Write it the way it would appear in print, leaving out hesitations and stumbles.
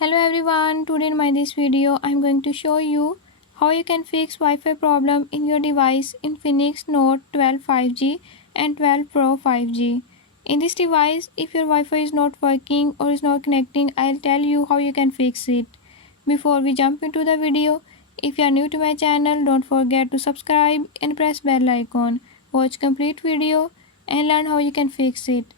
Hello everyone, today in this video I'm going to show you how you can fix Wi-Fi problem in your device Infinix Note 12 5G and 12 Pro 5G. In this device, if your Wi-Fi is not working or is not connecting, I'll tell you how you can fix it. Before we jump into the video, if you are new to my channel, don't forget to subscribe and press bell icon. Watch complete video and learn how you can fix it.